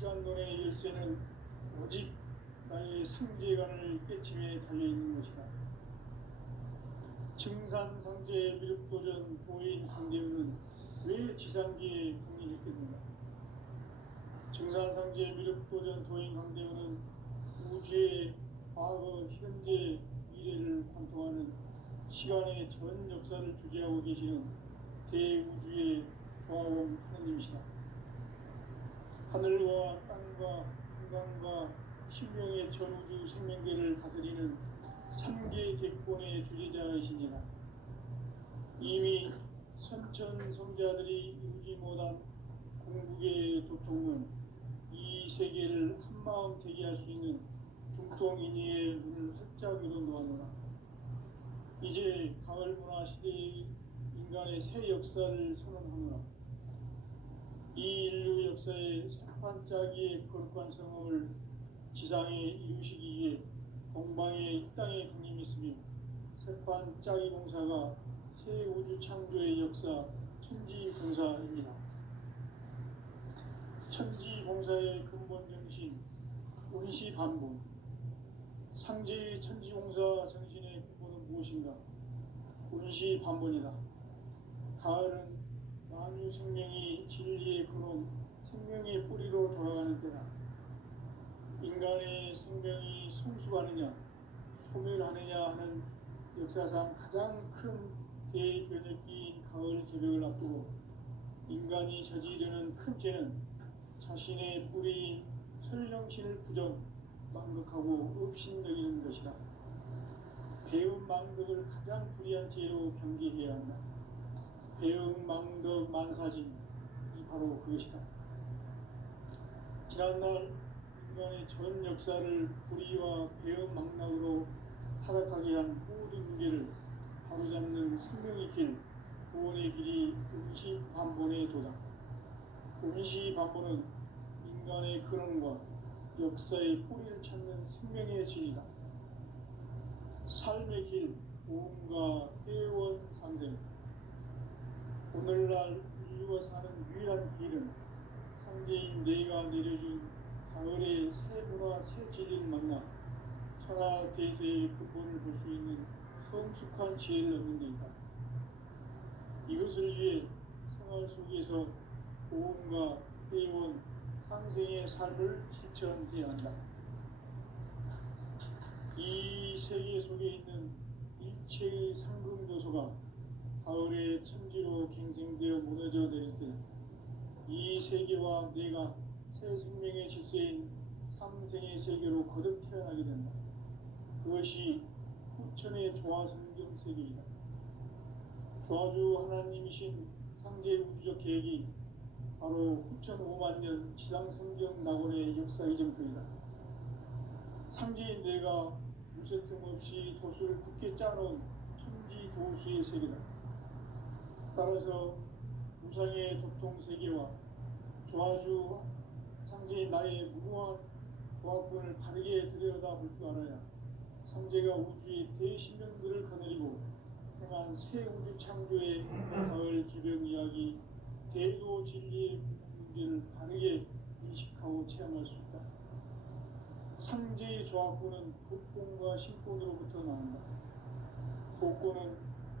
시간론의 열쇠는 오직 나의 상제관을 깨침에 달려있는 것이다. 증산상제 미륵도전 도인 강대우는 왜 지상기에 국립했겠는가? 증산상제 미륵도전 도인 강대우는 우주의 과거, 현재, 미래를 관통하는 시간의 전 역사를 주재하고 계시는 대우주의 조화범 하느님이시다. 하늘과 땅과 인간과 신명의 전우주 생명계를 다스리는 3계 대권의 주재자이시니라. 이미 선천성자들이 이루지 못한 궁극의 도통은 이 세계를 한마음 되게 할 수 있는 중통인의의 문을 활짝 열어 놓았노라. 이제 가을 문화 시대의 인간의 새 역사를 선언하노라. 이 인류 역사의 새반짝이의 거룩한 성험을 지상에 이루시기 위해 동방의 이 땅에 강림했으며 새반짝이 봉사가 새 우주 창조의 역사 천지봉사입니다. 천지봉사의 근본 정신 운시반본. 상제의 천지봉사 정신의 근본은 무엇인가? 운시반본이다. 가을은 만유 생명이 진리의 근원, 생명의 뿌리로 돌아가는 때다. 인간의 생명이 성숙하느냐, 소멸하느냐 하는 역사상 가장 큰 대변혁기인 가을 개벽을 앞두고 인간이 저지르는 큰 죄는 자신의 뿌리인 설령신을 부정, 망극하고 업신여기는 것이다. 배움 망덕을 가장 불의한 죄로 경계해야 한다. 배움 망덕 만사진이 바로 그것이다. 지난날 인간의 전 역사를 불의와 배움 망락으로 타락하게 한 모든 문제를 바로잡는 생명의 길, 구원의 길이 운시반본의 도다. 운시반본은 인간의 근원과 역사의 뿌리를 찾는 생명의 진리다. 삶의 길, 오음과 회원 상생. 오늘날 인류가 사는 유일한 길은 상제인 내가 내려준 가을의 새 문화, 새 진리를 만나 천하 대세의 근본을 볼 수 있는 성숙한 지혜를 얻는 데 있다. 이것을 위해 생활 속에서 오음과 회원, 상생의 삶을 실천해야 한다. 이 세계 속에 있는 일체의 상금도소가 가을의 천지로 갱생되어 무너져 내릴 때 이 세계와 내가 새 생명의 질서인 삼생의 세계로 거듭 태어나게 된다. 그것이 후천의 조화성경 세계이다. 조화주 하나님이신 상제 우주적 계획이 바로 후천 5만년 지상성경 낙원의 역사 이전편이다. 상제인 내가 무쇠 틈 없이 도수를 굳게 짜놓은 천지 도수의 세계다. 따라서 무상의 도통세계와 조화주 상제인 나의 무궁한 조합권을 바르게 들여다볼 줄 알아야 상제가 우주의 대신령들을 거느리고 행한 새 우주 창조의 가을 개벽 이야기, 대도 진리의 문제를 바르게 인식하고 체험할 수 있다. 상제의 조합권은 복권과 신권으로부터 나온다. 복권은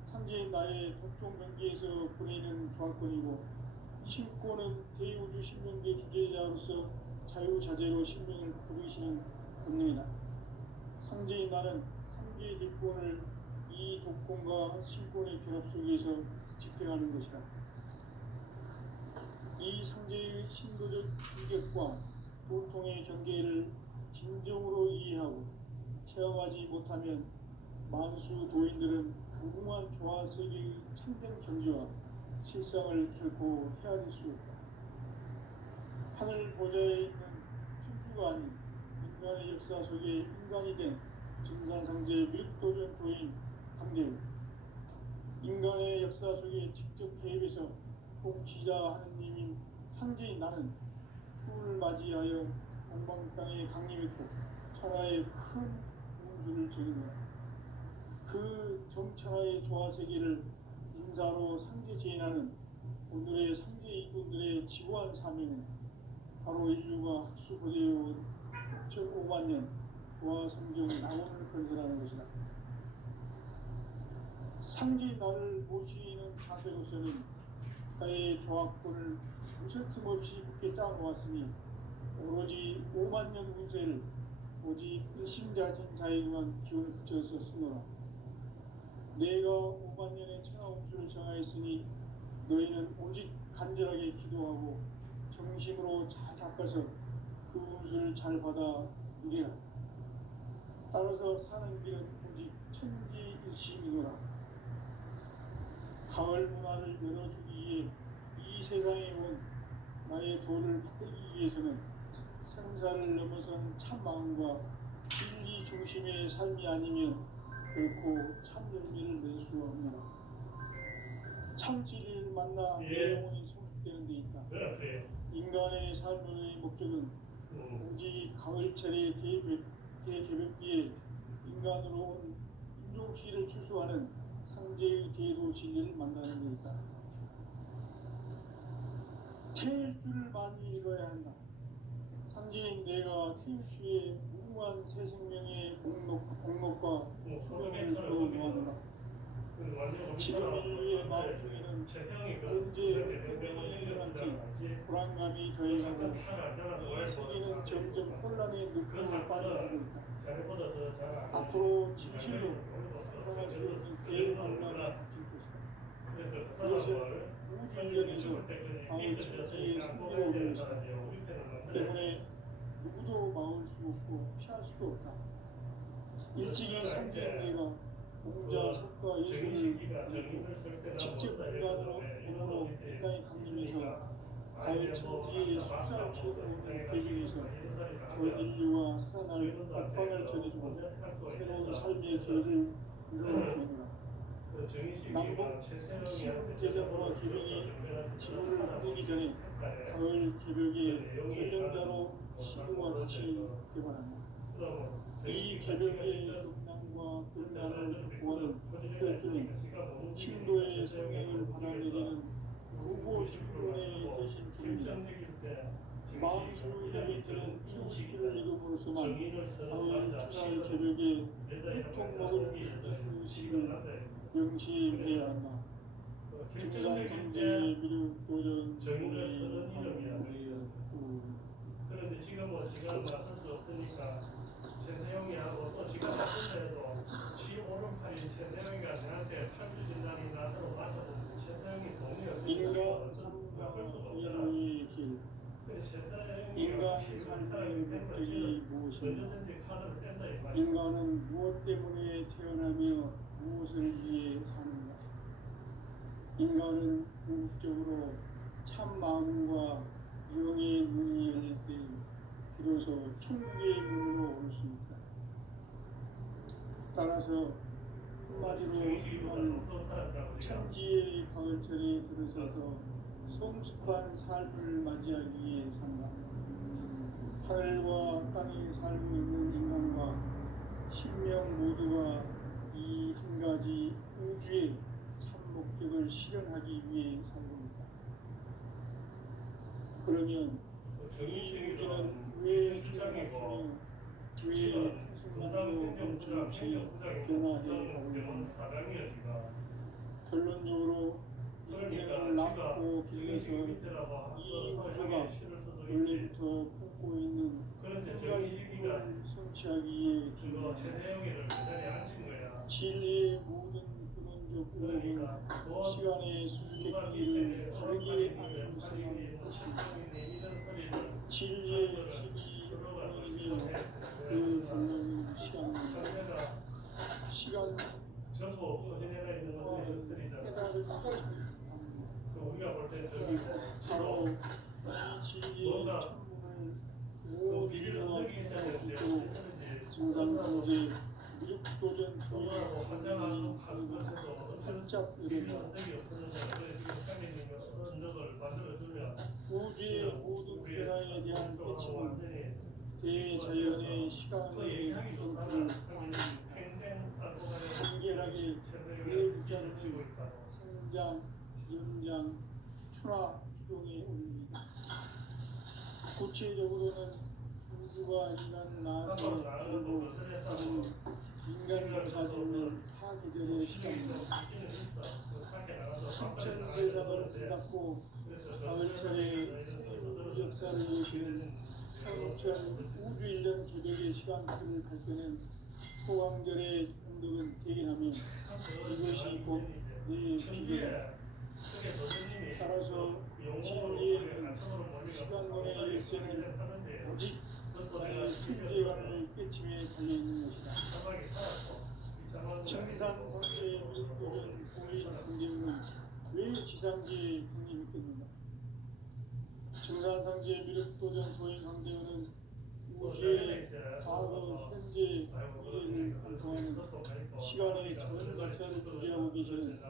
상제인 나의 도통 경계에서 보내는 조합권이고, 신권은 대우주 신명계 주제자로서 자유자재로 신명을 부르시는 본능이다. 상제인 나는 3개의 뒷권을 이 독권과 신권의 결합 속에서 집행하는 것이다. 이 상제의 신도적 인격과 도통의 경계를 진정으로 이해하고 체험하지 못하면 만수 도인들은 무궁한 조화세계의 참된 경지와 실상을 결코 헤아릴 수 없다. 하늘 보좌에 있는 천주가 아닌 인간의 역사 속에 인간이 된 증산상제 미륵도전 도인 강대우. 인간의 역사 속에 직접 개입해서 통치자 하느님인 상제인 나는 추을 맞이하여 동방 땅에 강림했고 천하의 큰 운수를 적인노라. 그 정천하의 조화세계를 인사로 상제 제인하는 오늘의 상제 이군들의 지고한 사명은 바로 인류가 학수고대해온 6.5만 년 부하 성경 낙원을 건설하는 것이다. 상지 나를 모시는 자세로서는 나의 조합권을 무쇠틈 없이 굳게 짜놓았으니 오로지 5만 년 운세를 오직 일심자진 자에게만 기운을 붙여서 쓰노라. 내가 5만 년의 천하 운수를 정하였으니 너희는 오직 간절하게 기도하고 정심으로 잘 닦아서 그 운수를 잘 받아 누리라. 따라서 사는 길은 오직 천지일심이노라. 가을 문화를 열어주기 위해 이 세상에 온 나의 도를 받들기 위해서는 생사를 넘어선 참 마음과 진리 중심의 삶이 아니면 결코 참 열매를 낼 수 없노라. 참 진리를 만나 내 영혼이 성숙되는 데 있다. 인간의 삶의 목적은 오직 가을철의 대개벽기에 인간으로 온 인종시를 추수하는 상제의 대도 진리를 만나는 데 있다. 태일 줄을 많이 읽어야 한다. 상제인 내가 태일주의 무궁한 새 생명의 공록과 소명을 보여놓았노라. 지금 인류의 마음속에는 언제 흑백이 일어날지 불안감이 더해가고 이 세계는 점점 혼란의 늪으로 빠져들고 있다. 앞으로 진실로 상상할 수 없는 대혼란이 닥칠 것이다. 그것은 우주인전에서 바로 천지의 승리로 오는 것이다. 때문에 누구도 막을 수 없고 피할 수도 없다. 일찍이 상제인 내가 공자, 석가, 예수를 믿고 직접 인간으로 몸으로 이 땅에 강림해서 가을 천지의 숫자없이 오는 계중에서 저 인류와 살아날 복방을 전해주고 새로운 삶의 길을 이루어주노라. 남북 신대전과 개벽이 지구를 흔들기 전에 가을 개벽의 결정자로 시구가 다시 개발한다. 이 개벽의 격난과 곤란을 극복하는 태극기는 신도의 생명을 받아들이는 부모 직분의 대신 중입니다. 마음수의 대비들은 이웃을 이름으로서만 가을 추사의 개벽의 육통먹을 수식을 명시해야 한다. 증산성제의 미륵 도전 정의를 그런데 지금 할 수 없으니까 최세용이하고 또 지금 했는데도 지 오른팔인 최세용이가 내한테 팔주 진단이 나도록 맞아보면 최세용이 동의 인간 삶의 길, 인간 삶의 목적이 무엇인가? 인간은 무엇 때문에 태어나며 무엇을 위해 사는가? 인간은 궁극적으로 참 마음과 영의 문이 열릴 때 비로소 천국의 문으로 올 수 있다. 따라서 한마디로 인간은 천지의 가을철에 들어서서 성숙한 삶을 맞이하기 위해 산다. 하늘과 땅에 살고 있는 인간과 신명 모두가 이 한 가지 우주의 참 목적을 실현하기 위해 살고 있다. 그러면 이 우주는 왜 태어났으며 왜 한순간도 멈춤없이 변화해 가고 있는가? 결론적으로 인생을 낳고 길러서 이 우주가 원래부터 품고 있는 한 가지 꿈을 성취하기 위해 존재한다. 진리의 모든 근원적 의혹은 시간의 수수께끼를 다르게 아는 것에만 그칩니다. 진리의 힘이 근원이며 그 결론은 시간입니다. 시간 깨달음이 바로 이 진리의 천문을 모든 인류와 통하고 증상성제 미륵도전 교육이 활짝 열린다. 우주의 모든 변화에 대한 깨침은 대자연의 시간의 구성틀을 따릅니다. 한결하게 내 부자는 성장, 연장, 추나 추동에 올립니다. 구체적으로는 우주가 인간을 낳아서 그리고 그는 인간을 가지는 사계절의 시간입니다. 성천 세상을 닫고 가을철에 새 역사를 이루시는 성천 우주 1년 개벽의 시간표를 갈 때는 소강절의 언덕은 대기하며 이것이 곧 내 비전이다. 따라서 진리의 시간론의 열쇠는 오직 나의 승계관을 깨침에 달려있는 것이다. 청산성계의 미륵도전 공인 강대우는 왜 지상계의 강림했겠는가? 청산성계의 미륵도전 도인 강대우는 우주의 과거, 현재, 미래를 관통하는 시간의 전 역사를 주재하고 계시는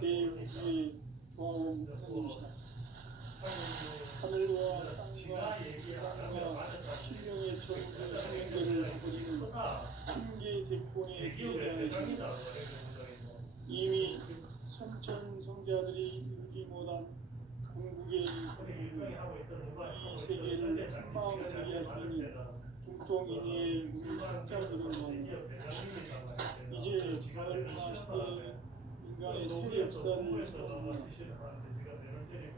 대우주의 조화원 하나님이시다. 하늘과 땅과 땅과 신령의 전우주 생명들을 거리는 생계 대권의 대가이십니다. 이미 성천 성자들이 이루지 못한 궁극의 이 세계를 한마음으로 이해할 수 있는 중통인의 문을 확장 이루는 이제 가을문화 시대의 인간의 새 역사를 선언합니다.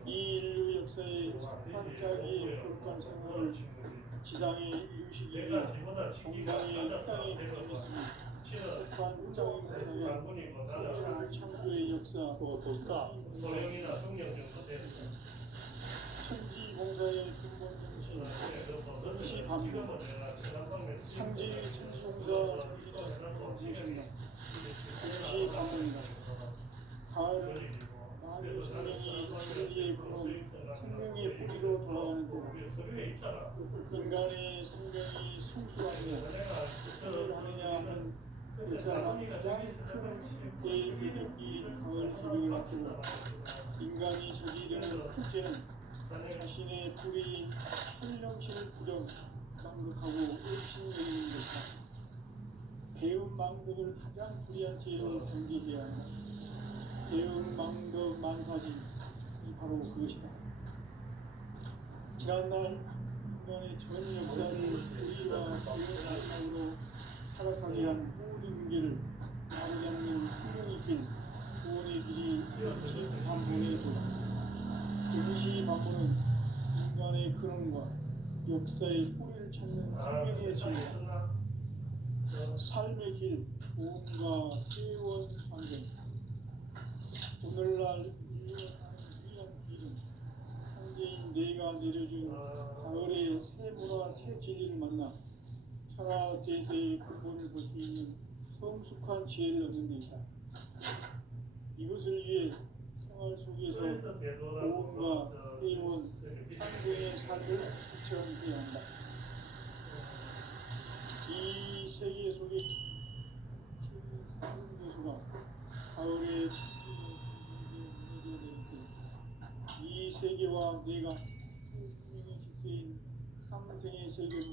이 인류 역사의 반짝이 극한 생활을 지상에 이루시기 위해 건강의 땅에 부임했으니 극한 짱이 못하여 창조의 역사 천지 봉사의 근본 정신 임시 반복 상지 천지봉사 정신은 임시 반복이다. 가을 만유 생명이 진리의 근원 생명의 뿌리로 돌아가는데 인간의 생명이 성숙하며 하느냐 하는 역사상 가장 큰 대개벽이 가을 개벽을 앞두고 인간이 저지르는 큰 죄는 자신의 불의인 현령신을 부정 망극하고 의심내는 것이다. 배운 망덕을 가장 불의한 죄로 경계해야 한다. 배운 망덕 만사지 바로 그것이다. 지난날 인간의 전 역사를 의와 배운 타락하게 한 모든 문제를 마르지 않는 생명의 길, 구원의 길이 임시 반본에 도다. 임시 반본은 인간의 근원과 역사의 뿌리를 찾는 생명의 진리, 삶의 길, 구원과 회원 상경. 오늘날 인류가 위한 길은 상대인 내가 내려준 가을의 새 문화 새 진리를 만나 천하 대세의 근본을 볼 수 있는 성숙한 지혜를 얻는 데 있다. 이것을 위해 생활 속에서 보험과 회원, 상대의 삶을 체험해야 한다. 이 세계 속에 교수가 가을에 이 세계와 내가 생명의 질서인 삼생의 세계로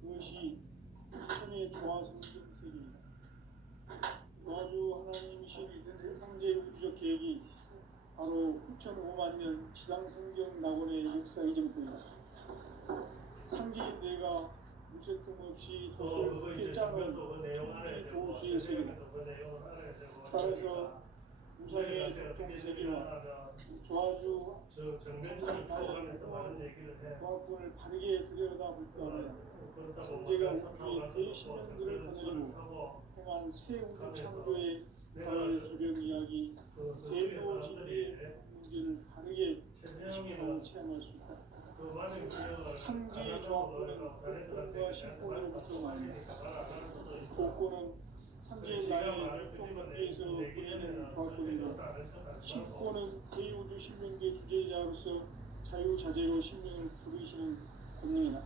그것이 천의 조화성경 세계이다. 조화주 하나님이신 상제 우주적 계획이 바로 후천 5만 년 지상성경 낙원의 역사 이전부이다. 상제인 내가 무쇠 틈없이 덫을 굳게 짜놓은 천지 도수의 세계다. 따라서 우상의 독종세계와 조화주 나의 조화권을 바르게 들여다볼 때는 성제가 우주의 대신령들을 거느리고 행한 새 우주 창조의 가을 개벽 이야기 대표 진리의 문제를 바르게 인식하고 체험할 수 있다. 상지 조화권은 복권과 신권으로부터 나옵니다. 복권은 상지 나의 통관계에서 보이는 조화권이고 신권은 대우주 신명계 주제자로서 자유자재로 신명을 부르시는 권능이다.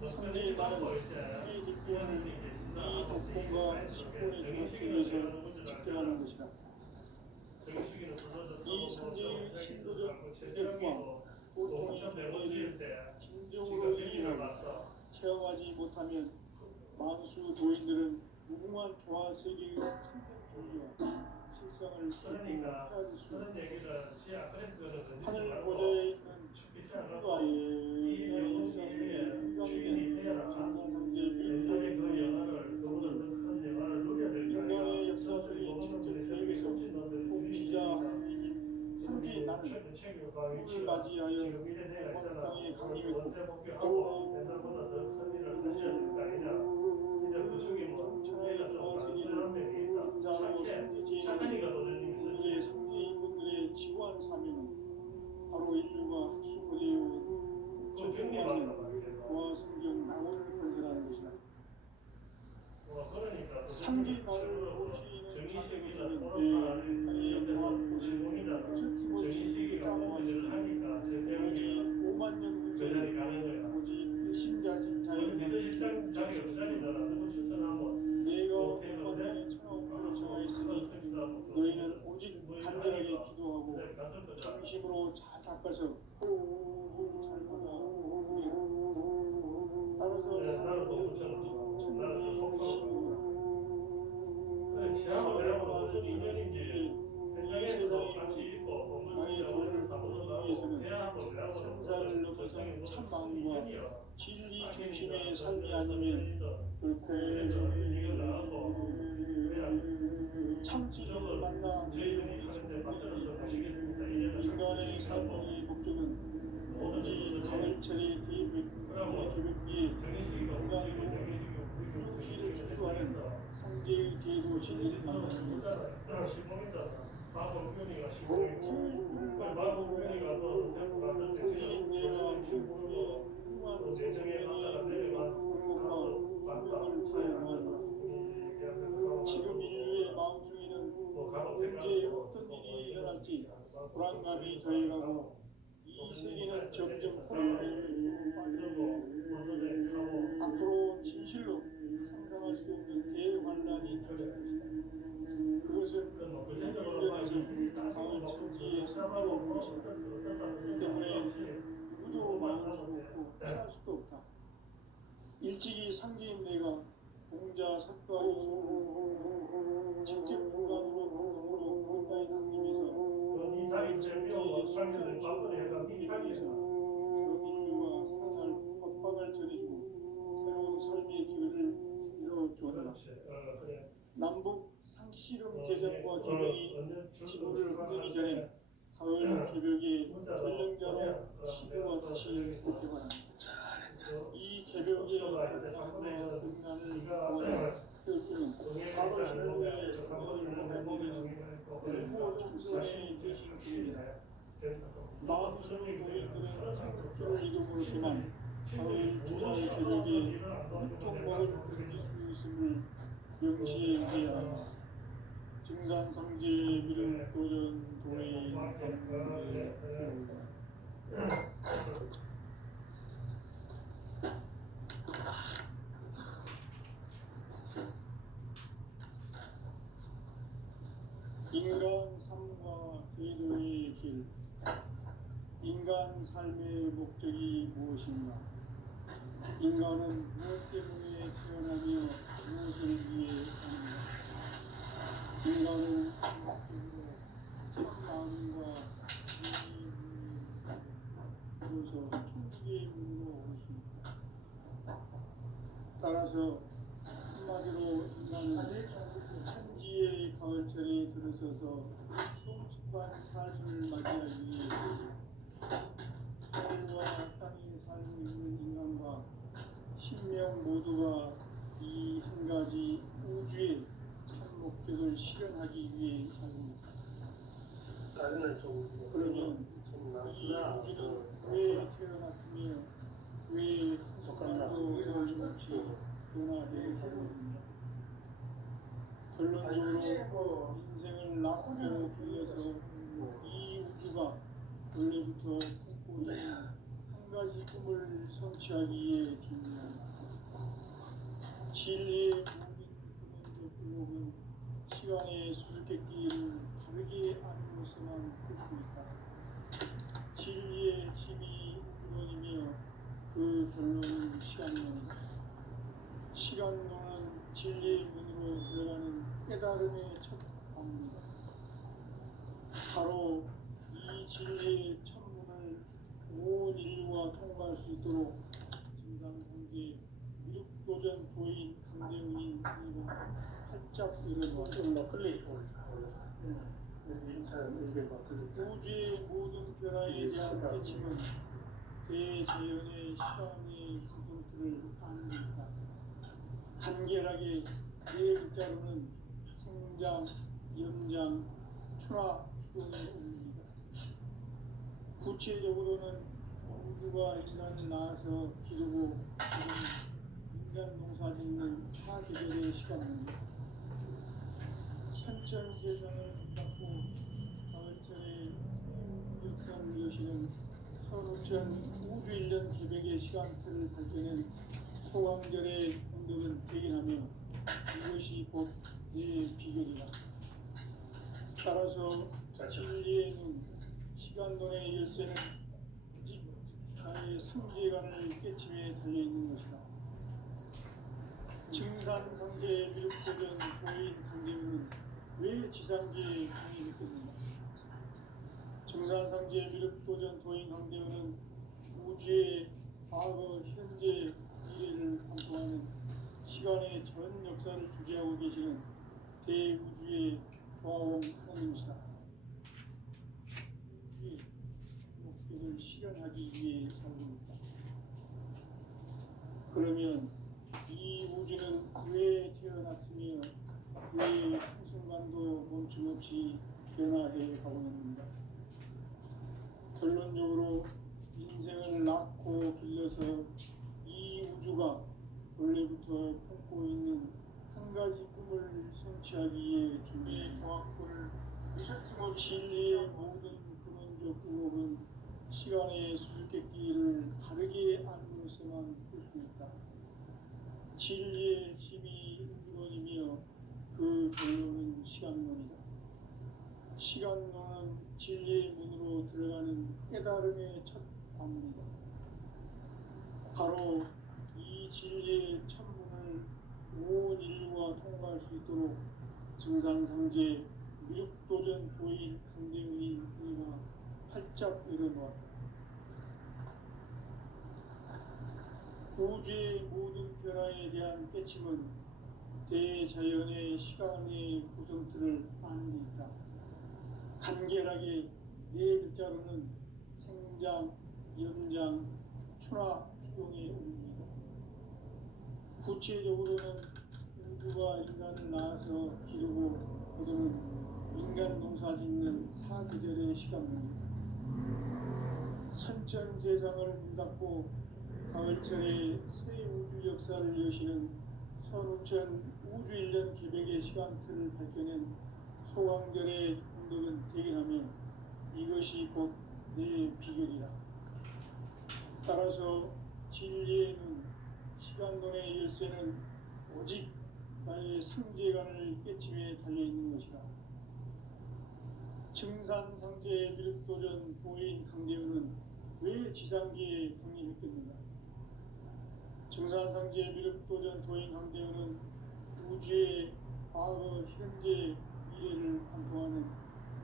상지 나는 이 뒷권을 이 독권과 신권의 조합 속에서 집행하는 것이다. 이 상지의 신도적 주제와 보통의 존재를 진정으로 이해하고 체험하지 못하면 만수 도인들은 무궁한 조화 세계의 참된 존재와 실상을 듣고 헤아릴 수 있다. 하늘 보좌에 있는 천주가 나는 책임과 꿈을 위치가 맞이하여 지금 이래 내가 있잖아. 땅에 강림했고 언제 목표하고 옛날보다 더큰 일을 하셔야 될 거 아니냐. 이제 그쪽이 뭐 걔가 좀 단순한 면이 있다. 착하니까 도전님이 우리의 있었지. 상대인분들의 지구한 사명은 바로 인류가 수고되어 그 격리받단 말이야. 와 성경 낙원을 건설하는 것이다. 그러니까 상기 나를 최고로 보시는 정의식이나 자들은 오른팔 옆에서 시공이잖아. 정의식이가 문제를 하니까 제대형이 5만 년 그 자리 가는 거야. 오직 신자진 오늘 자의 비서실장 자기 옆자리잖아. 누구 추천하면 내가 어떻게 5만 그래? 년의 천하옥주를 정하였으니 설치다. 너희는 오직 간절하게 기도하고 중심으로 잘 닦아서 잘 받아. 따라서 나는 너무 저는 나는 그 속성. 그래 지하고 내하고 무슨 인연인지 현장에서도 같이 있고 동물원에서 사고도 나고 대하고 내하고 성사를 넘어서 참 마음과 인연이야. 진리 중심의 삶이 아니면 결코 이걸 나가고 그냥 참 진리를 만나 저희들이 하는데 만들어서 가시겠습니다. 이제는 인간의 삶의 목적은 오직 가을철의 개벽기에 정의식이가 인간으로 풍시를 추구하는 성제의 제도신을 만나는 것. 시범이잖아. 마법변이가 시범이고 마법변이가 또 데리고 갔을 때 성제인 내가 친구로 풍부한 내정에 갔다가 내려가서 왔다. 차에 앉아서 지금 인류의 마음속에는 언제 어떤 일이 일어날지 불안감이 더해가고 이 세계는 점점 혼돈에 빠져들고 앞으로 진실로 상상할 수 없는 대환란이 터질 것이다. 그것은 인간에서 가을 천지의 승리로 온 것이다. 때문에 누구도 막을 수 없고 피할 수도 없다. 일찍이 상계인 내가 공자 석가의 소를 직접 인간으로 구성으로 본다의 당림에서 이 자리 제비하고 살면서 바쁘네. 약간 이 자리에서 인류와 살아갈 법박을 전해주고 새로운 삶의 기회를 이뤄주었다. 그래. 남북 상씨름 대전과 개벽이 지구를 흔들기 전에 가을 개벽의 전령자로 시구와 다시 복귀하라. 이 개벽의 인간을 세우는 바로 인류의 생명을 일부 총선의 대신 중입니다. 마음속의 노인들은 상속주를 이름으로지만 가을 주자의 개벽이 육종목을 흔들 수 있음을 명시해야 합니다. 증산성제 미륵 도전 도의 인간 삶과 제도의 길. 인간 삶의 목적이 무엇인가? 인간은 무엇 때문에 태어나며 무엇을 위해 사는가? 인간은 목적으로 참 마음과 이로서 천국의 문으로 올 수 있다. 따라서 한마디로 인간은 천지의 가을철에 들어서서 성숙한 삶을 맞이하기 위해 하늘과 땅의 삶을 있는 인간과 신명 모두가 이 한 가지 우주의 참 목적을 실현하기 위해 삽니다. 그러면 이 우주는 왜 태어났으며 왜 한순간도 변함없이 변화되어 가는가? 결론적으로 인생을 낳고 길러서 이 우주가 원래부터 품고 있는 한 가지 꿈을 성취하기 위해 존재한다. 진리의 모든 불목은 시간의 수수께끼를 바르게 안으로서만 풀 수 있다. 진리의 힘이 근원이며 그 결론은 시간론이다. 시간론은 진리의 문으로 들어가는 깨달음의 첫 방문이다. 바로 이 진리의 천문을 온 인류가 통과할 수 있도록 증상성제 미륵도전 도인 강대훈이 이가 활짝 열어놓았다. 인천 의견과 들렸죠. 우주의 모든 변화에 대한 깨침은 대자연의 시간의 구성틀을 아닙니다. 간결하게 네 글자로는 성장, 연장, 출하, 추동에 옵니다. 구체적으로는 우주가 인간을 낳아서 기르고 인간 농사짓는 사계절의 시간입니다. 천천세상을 닦고 가을철에 역사를 여시는 서로천 우주일년 계백의 시간틀을 밝혀낸 소강절의 공덕은 대견하며 이것이 곧 내 비결이다. 따라서 진리의 눈, 시간론의 열쇠는 오직 나의 삼계관을 깨침에 달려있는 것이다. 증산상제의 미륵도전 고인 강림은 왜 지상계의 강이 느꼈는가? 증산상제의 미륵도전 도인 강림은 우주의 과거, 현재, 미래를 관통하는 시간의 전 역사를 주재하고 계시는 대우주의 조화원 하나님이시다. 우주의 목적을 실현하기 위해 살고있다. 그러면 이 우주는 왜 태어났으며 왜 한순간도 멈춤없이 변화해 가고 있는가? 결론적으로 인생을 낳고 길러서 이 우주가 원래부터 품고 있는 한 가지 꿈을 성취하기 위해 존재의 종합권을 진리의 모든 근원적 의혹은 시간의 수수께끼를 다르게 안으로서만 풀 수 있다. 진리의 힘이 우주론이며 그 결론은 시간론이다. 시간론은 진리의 문으로 들어가는 깨달음의 첫 관문이다. 바로 이 진리의 천문을 온 인류가 통과할 수 있도록 증산상제 미륵도전 도인 강대문인 이가 활짝 열어놓았다. 우주의 모든 변화에 대한 깨침은 대자연의 시간의 구성틀을 아는 데 있다. 간결하게 네 글자로는 생장, 연장, 출하, 추동에 옵니다. 구체적으로는 우주가 인간을 낳아서 기르고 거두는 인간 농사짓는 사계절의 시간입니다. 선천세상을 문닫고 가을철에 새 우주 역사를 여시는 선우천 우주일년 계백의 시간틀을 밝혀낸 소강절의 공덕은 대견하며 이것이 곧 내 비결이다. 따라서 진리의 눈, 시간론의 열쇠는 오직 나의 삼계관을 깨침에 달려있는 것이다. 증산상제의 미륵도전 도인 강대문은 왜 지상계에 강이 느꼈는가? 증산상제의 미륵도전 도인 강대문은 우주의 과거, 현재, 미래를 관통하는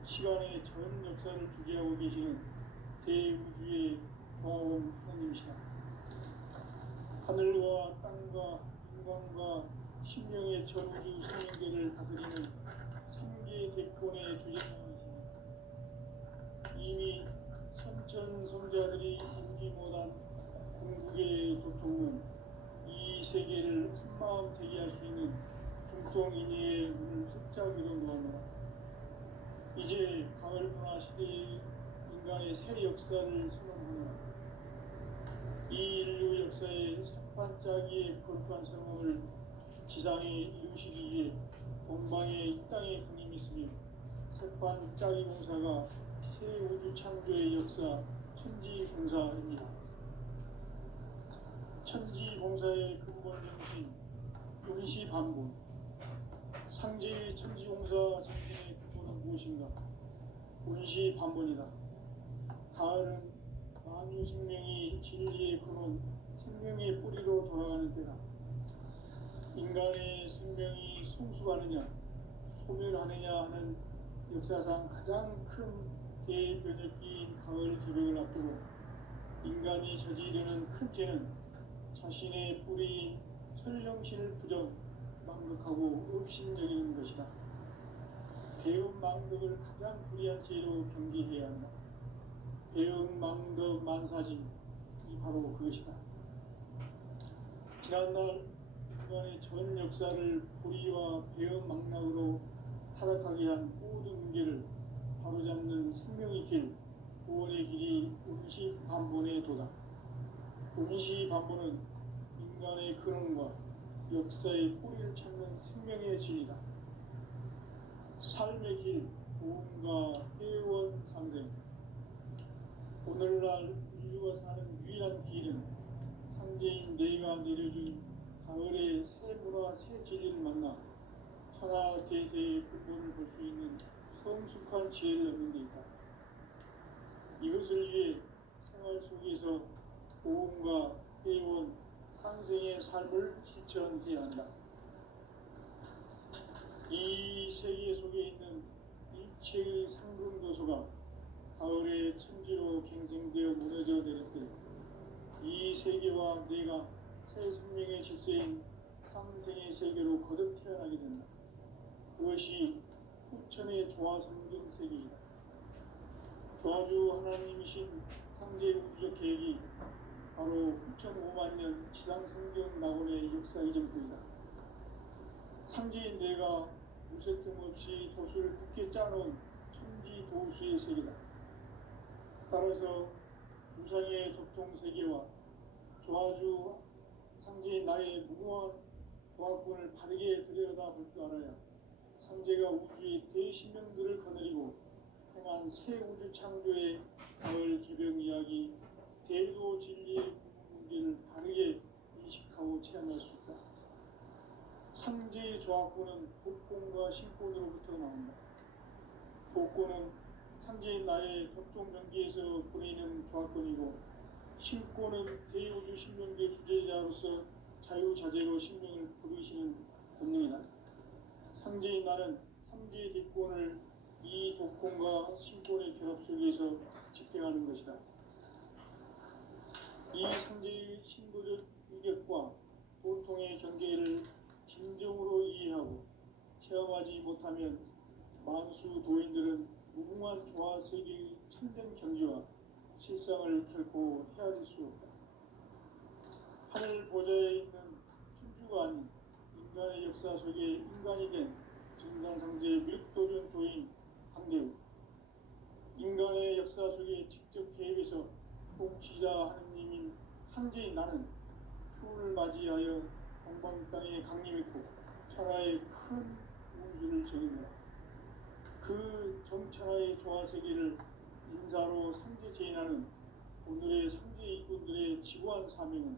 시간의 전 역사를 주재하고 계시는 대우주의 조화원 하나님이시다. 하늘과 땅과 인간과 신명의 전우주 생명계를 다스리는 삼계 대권의 주장이시니 이미 선천성자들이 인지 못한 궁극의 도통은 이 세계를 한마음 되게 할 수 있는 중통인의의 문을 활짝 열어놓았노라. 이제 가을 문화 시대의 인간의 새 역사를 선언하노라. 이 인류 역사의 산반짜기의 거룩한 성업을 지상에 이루시기 위해 동방의 이 땅에 강림이 있으며 새반짜기 공사가 새 우주 창조의 역사 천지공사입니다. 천지공사의 근본 정신 운시반본. 상제의 천지공사 정신의 근본은 무엇인가? 운시반본이다. 가을은 만유 생명이 진리의 근원, 생명의 뿌리로 돌아가는 때다. 인간의 생명이 성숙하느냐, 소멸하느냐 하는 역사상 가장 큰 대변혁기인 가을 계백을 앞두고 인간이 저지르는 큰 죄는 자신의 뿌리인 설령신을 부정, 망각하고 업신여기는 것이다. 배은망덕을 가장 불의한 죄로 경계해야 한다. 배은망덕 만사진, 이 바로 그것이다. 지난날 인간의 전 역사를 불의와 배은망락으로 타락하게 한 모든 문제를 바로잡는 생명의 길, 구원의 길이 운시반본의 도다. 운시반본은 인간의 근원과 역사의 뿌리를 찾는 생명의 진리다. 삶의 길, 고음과 회원 상생. 오늘날 인류가 사는 유일한 길은 상제인 내가 내려준 가을의 새 문화 새 진리를 만나 천하 대세의 근본을 볼 수 있는 성숙한 지혜를 얻는 데 있다. 이것을 위해 생활 속에서 고음과 회원 상생의 삶을 실천해야 한다. 이 세계 속에 있는 일체의 상근도소가 가을의 천지로 갱생되어 무너져 내릴 때 이 세계와 내가 새 생명의 질서인 상생의 세계로 거듭 태어나게 된다. 그것이 후천의 조화성경 세계이다. 조화주 하나님이신 상제 우주적 계획이 바로 후천 5만년 지상성경 낙원의 역사 이전부이다. 상제인 내가 무쇠틈 없이 도수를 굳게 짜놓은 천지 도수의 세계다. 따라서 무상의 조통세계와 조화주 상제인 나의 무궁한 조화권을 바르게 들여다볼 줄 알아야 상제가 우주의 대신명들을 거느리고 행한 새 우주 창조의 가을 개병 이야기, 대도 진리의 문제를 바르게 인식하고 체험할 수 있다. 상제의 조화권은 복권과 신권으로부터 나온다. 복권은 상제인 나의 독종 경기에서 보내는 조화권이고, 신권은 대우주 신명계 주제자로서 자유자재로 신명을 부르시는 본능이다. 상제인 나는 상제의 뒷권을 이 독권과 신권의 결합 속에서 집행하는 것이다. 이 상제의 신도적 위격과 보통의 경계를 진정으로 이해하고 체험하지 못하면 만수 도인들은 무궁한 조화 세계의 참된 경지와 실상을 결코 헤아릴 수 없다. 하늘 보좌에 있는 천주가 아닌 인간의 역사 속에 인간이 된 정상상제 밀도전 도인 강대우, 인간의 역사 속에 직접 개입해서 통치자 하느님인 상제인 나는 추운을 맞이하여 동방 땅에 강림했고 천하의 큰 운수를 정인다. 그 정천하의 조화세계를 인사로 상제 제인하는 오늘의 상제 일꾼들의 지구한 사명은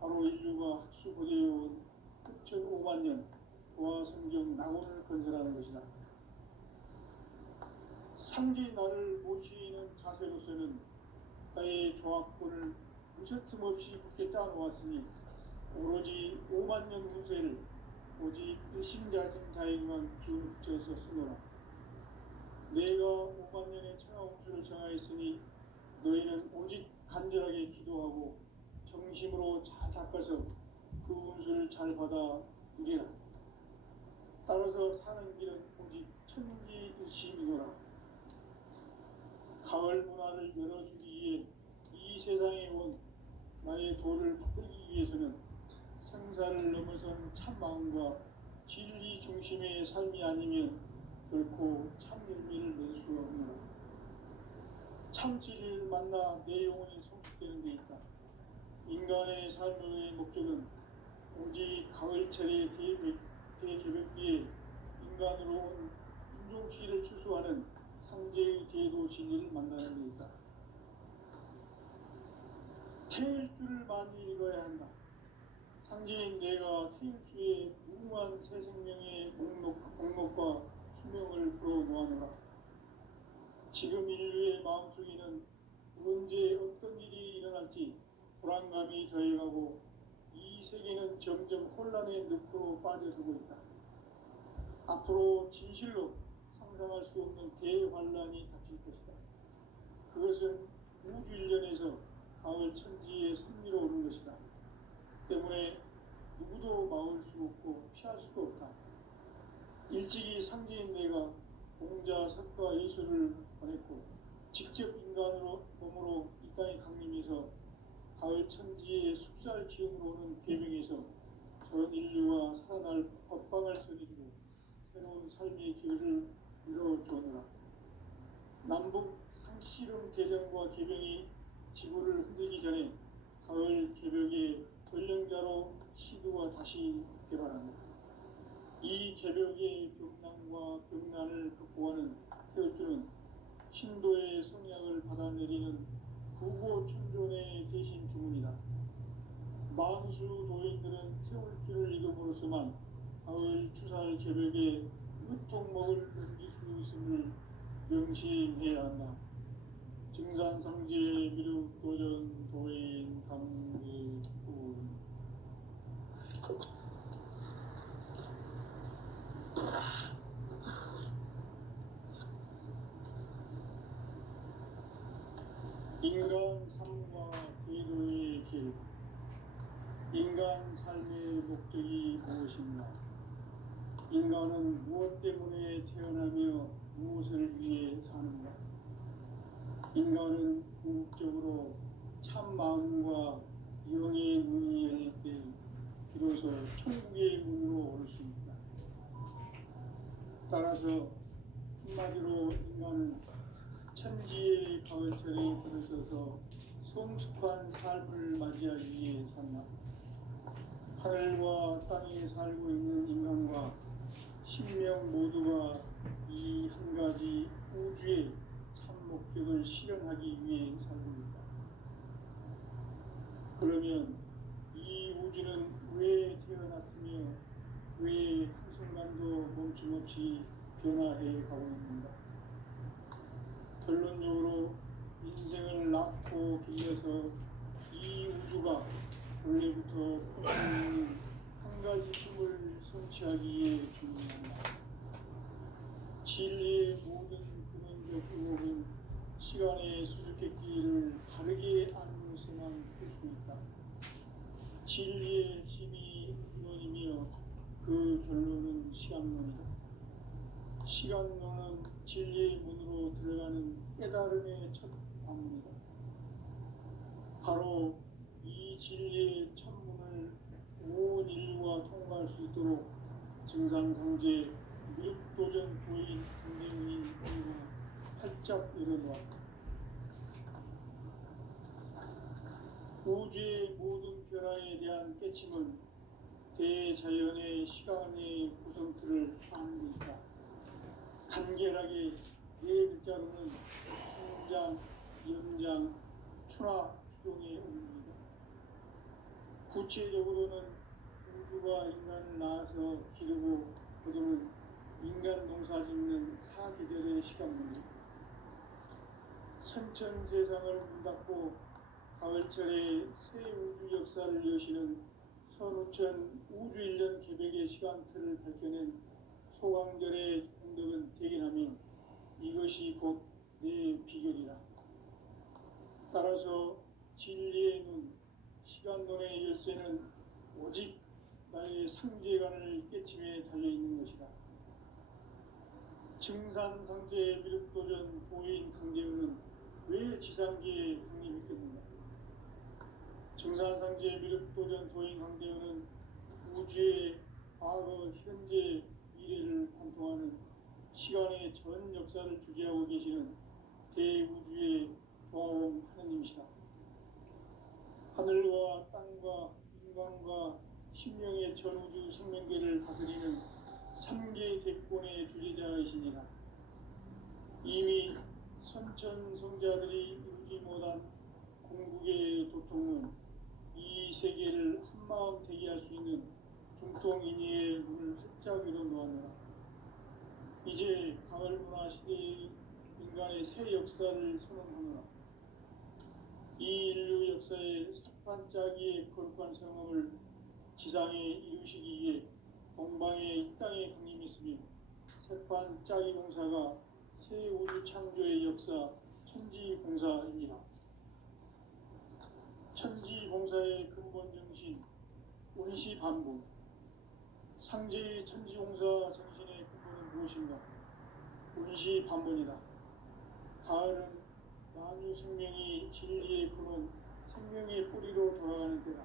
바로 인류가 학수고대해온 후천 5만년 조화성경 낙원을 건설하는 것이다. 상제인 나를 모시는 자세로서는 나의 조화권을 무쇠틈 없이 굳게 짜놓았으니 오로지 5만년 운세를 오직 일심자진 자에게만 기운을 붙여서 쓰노라. 내가 5만년의 천하 운수를 정하였으니 너희는 오직 간절하게 기도하고 정심으로 잘 닦아서 그 운수를 잘 받아 누리라. 따라서 사는 길은 오직 천지 득심이노라. 가을 문화를 열어주기 위해 이 세상에 온 나의 도를 붙들기 위해서는 생사를 넘어선 참 마음과 진리 중심의 삶이 아니면 결코 참 열매를 낼 수가 없노라. 참 진리를 만나 내 영혼이 성숙되는 데 있다. 인간의 삶의 목적은 오직 가을철의 대개벽기에 인간으로 온 인종시를 추수하는 상제의 대도 진리를 만나는 데 있다. 태일주를 많이 읽어야 한다. 상제인 내가 태일주의 무궁한 새 생명의 목록과 수명을 풀어놓아노라. 지금 인류의 마음속에는 언제 어떤 일이 일어날지 불안감이 더해가고 이 세계는 점점 혼란의 늪으로 빠져들고 있다. 앞으로 진실로 상상할 수 없는 대환란이 닥칠 것이다. 그것은 우주 일련에서 가을 천지에 승리로 오는 것이다. 때문에 누구도 막을 수 없고 피할 수도 없다. 일찍이 상제인 내가 공자, 석가, 예수를 보냈고 직접 인간으로 몸으로 이 땅에 강림해서 가을 천지의 숙살 기운으로 오는 계명에서 전 인류와 살아날 법방을 써주고 새로운 삶의 기회를 이뤄주느라 남북 상씨름 대전과 개병이 지구를 흔들기 전에 가을 개벽의 전령자로 시도가 다시 개발합니다. 이 개벽의 벽난과 벽난을 극복하는 태어주는 신도의 성약을 받아내리는 구고천존의 대신 주문이다. 만수 도인들은 태울주를 이름으로서만 가을 추살 개벽의 으통목을 넘길 수 있음을 명심해야 한다. 증산상제 미륵도전 도인 강대군 인간 삶과 궤도의 길. 인간 삶의 목적이 무엇인가? 인간은 무엇 때문에 태어나며 무엇을 위해 사는가? 인간은 궁극적으로 참 마음과 영의 문이 열릴 때 비로소 천국의 문으로 올 수 있다. 따라서 한마디로 인간은 천지의 가을철에 들어서서 성숙한 삶을 맞이하기 위해 산다. 하늘과 땅에 살고 있는 인간과 신명 모두가 이 한 가지 우주의 참 목적을 실현하기 위해 살고 있다. 그러면 이 우주는 왜 태어났으며 왜 한순간도 멈춤없이 변화해 가고 있는가? 결론적으로 인생을 낳고 길러서 이 우주가 원래부터 품고 있는 한 가지 꿈을 성취하기 위해 준비한다. 진리의 모든 근원적 의혹은 시간의 수수께끼를 다르게 알면서만 풀 수 있다. 진리의 힘이 근원이며 그 결론은 시간론이다. 시간론은 진리의 문으로 들어가는 깨달음의 첫 방문이다. 바로 이 진리의 첫 문을 온 인류가 통과할 수 있도록 증산상제 미륵도전 부인 강대문인 우리가 활짝 열어놓았다. 우주의 모든 변화에 대한 깨침은 대자연의 시간의 구성틀을 아는 데 있다. 간결하게 네 글자로는 성장, 연장, 추나 추동의 의미입니다. 구체적으로는 우주가 인간을 낳아서 기르고 거두는 인간 농사 짓는 사계절의 시간입니다. 선천 세상을 문 닫고 가을철에 새 우주 역사를 여시는 선우천 우주 1년 개벽의 시간틀을 밝혀낸 소강절의 공덕은 대견하며 이것이 곧 내 비결이라. 따라서 진리의 눈, 시간론의 열쇠는 오직 나의 상제관을 깨침에 달려있는 것이다. 증산상제 미륵도전 도인 강대우는 왜 지상계에 강림했겠는가? 증산상제 미륵도전 도인 강대우는 우주의 과거, 현재, 미래를 관통하는 시간의 전 역사를 주재하고 계시는 대우주의 조화원 하느님이시다. 하늘과 땅과 인간과 신명의 전우주 생명계를 다스리는 3개 대권의 주제자이시니라. 이미 선천성자들이 이루지 못한 궁극의 도통은 이 세계를 한마음 되게 할 수 있는 중통인의의 문을 활짝 열어놓았노라. 이제 가을문화 시대의 인간의 새 역사를 선언하노라. 이 인류 역사의 석판짜기의 거룩한 성업을 지상에 이루시기 위해 동방의 이 땅에 강림했으며 석판짜기 공사가 새 우주 창조의 역사 천지공사입니다. 천지공사의 근본 정신 운시반복. 상제의 천지공사 정신의 근본은 무엇인가? 운시반본이다. 가을은 만유 생명이 진리의 근원, 생명의 뿌리로 돌아가는 때다.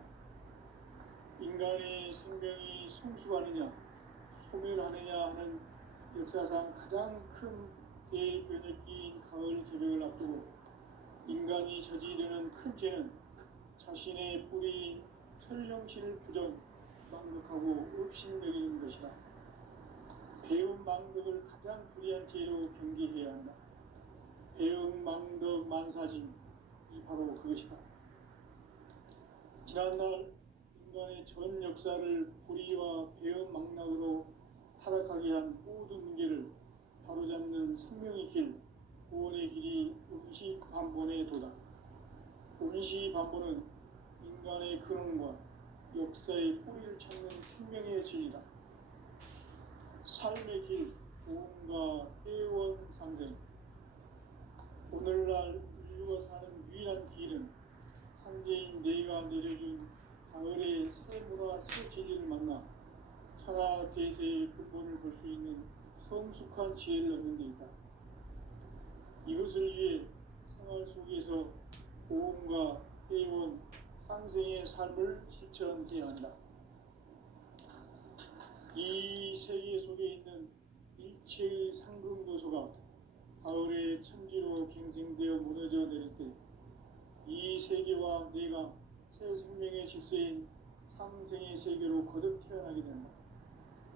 인간의 생명이 성숙하느냐 소멸하느냐 하는 역사상 가장 큰 대변혁기인 가을 개벽을 앞두고 인간이 저지르는 큰 죄는 자신의 뿌리 철령신을 부정 망덕하고 업신여기는 것이다. 배움 망덕을 가장 불의한 죄로 경계해야 한다. 배움 망덕 만사진이 바로 그것이다. 지난날 인간의 전 역사를 불의와 배움 망락으로 타락하게 한 모든 문제를 바로잡는 생명의 길, 구원의 길이 운시반본에 도다. 운시반본은 인간의 근원과 역사의 뿌리를 찾는 생명의 진리다. 삶의 길, 보험과 회원 상생. 오늘날 인류가 사는 유일한 길은 상제인 내가 내려준 가을의 새 문화 새 진리를 만나 천하 대세의 근본을 볼 수 있는 성숙한 지혜를 얻는 데 있다. 이것을 위해 생활 속에서 보험과 회원, 상생의 삶을 실천해야 한다. 이 세계 속에 있는 일체의 상금도소가 가을의 천지로 갱생되어 무너져 내릴 때 이 세계와 내가 새 생명의 질서인 상생의 세계로 거듭 태어나게 된다.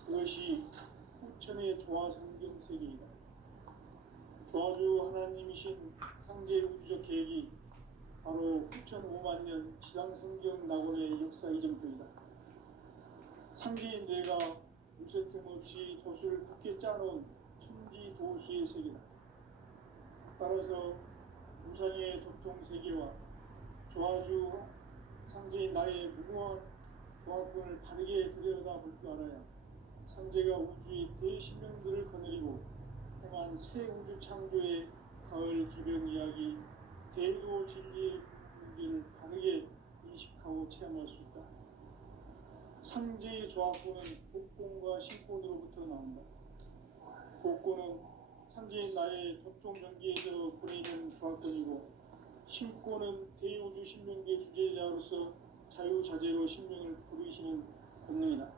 그것이 후천의 조화성경 세계이다. 조화주 하나님이신 상제 우주적 계획이 바로 후천 5만년 지상성경 낙원의 역사 이전표이다. 상제인 내가 무쇠틈 없이 도수를 굳게 짜놓은 천지 도수의 세계다. 따라서 무상의 도통 세계와 조화주 상제인 나의 무모한 조합권을 바르게 들여다볼 줄 알아야 상제가 우주의 대신명들을 거느리고 행한 새 우주 창조의 가을 기병 이야기 대도 진리의 문제를 바르게 인식하고 체험할 수 있다. 상제의 조합권은 복권과 신권으로부터 나온다. 복권은 상제인 나의 접종 전기에서 보내는 조합권이고 신권은 대우주 신명계 주제자로서 자유자재로 신명을 부르시는 권능이다.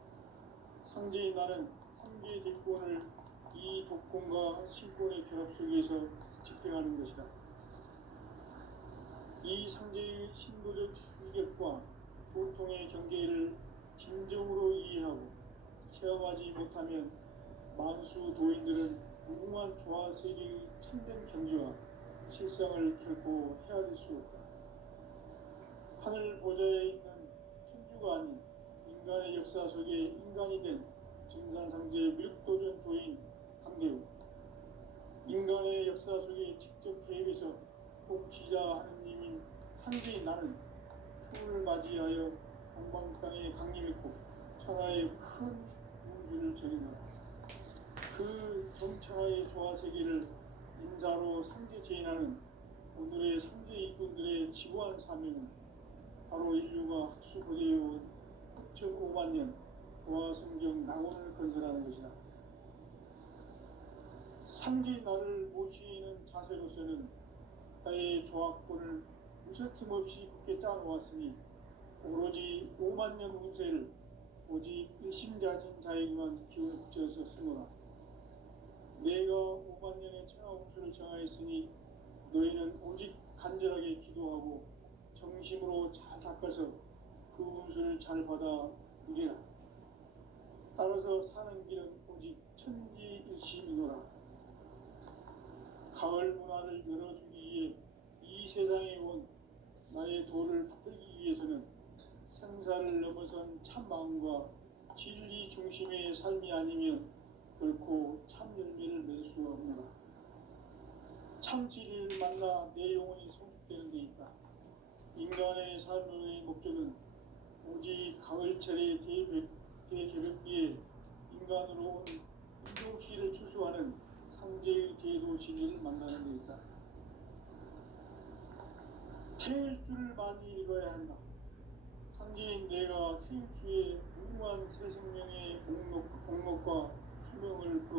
상제인 나는 상제의 뒷권을 이 독권과 신권의 결합 속에서 집행하는 것이다. 이 상제의 신도적 위격과 보통의 경계를 진정으로 이해하고 체험하지 못하면 만수 도인들은 무궁한 조화 세계의 참된 경지와 실상을 결코 헤아릴 수 없다. 하늘 보좌에 있는 천주가 아닌 인간의 역사 속에 인간이 된 증산상제 밀도전 도인 강대우. 인간의 역사 속에 직접 개입해서 복지자 하느님인 상제인 나는 추운을 맞이하여 동방 땅에 강림했고 천하의 큰 우주를 정의한다. 그 정천하의 조화 세계를 인자로 상제 제인하는 오늘의 상제 일꾼들의 지구한 사명은 바로 인류가 학수고대해온 9,500년 조화성경 낙원을 건설하는 것이다. 상제인 나를 모시는 자세로서는 나의 조합권을 무쇠틈 없이 굳게 짜놓았으니 오로지 5만년 운세를 오직 일심자진 자에게만 기운을 붙여서 쓰노라. 내가 5만년의 천하 운수를 정하였으니 너희는 오직 간절하게 기도하고 정심으로 잘 닦아서 그 운수를 잘 받아 누리라. 따라서 사는 길은 오직 천지일심이노라. 가을 문화를 열어주기 위해 이 세상에 온 나의 도를 받들기 위해서는 생사를 넘어선 참 마음과 진리 중심의 삶이 아니면 결코 참 열매를 맺을 수가 없노라. 참 진리를 만나 내 영혼이 성숙되는 데 있다. 인간의 삶의 목적은 오직 가을철의 대개벽기에 인간으로 온 인종시를 추수하는 상제의 대도 진리를 만나는 데 있다. 태일주를 많이 읽어야 한다. 상제인 내가 태일주의 무궁한 새 생명의 목록과 수명을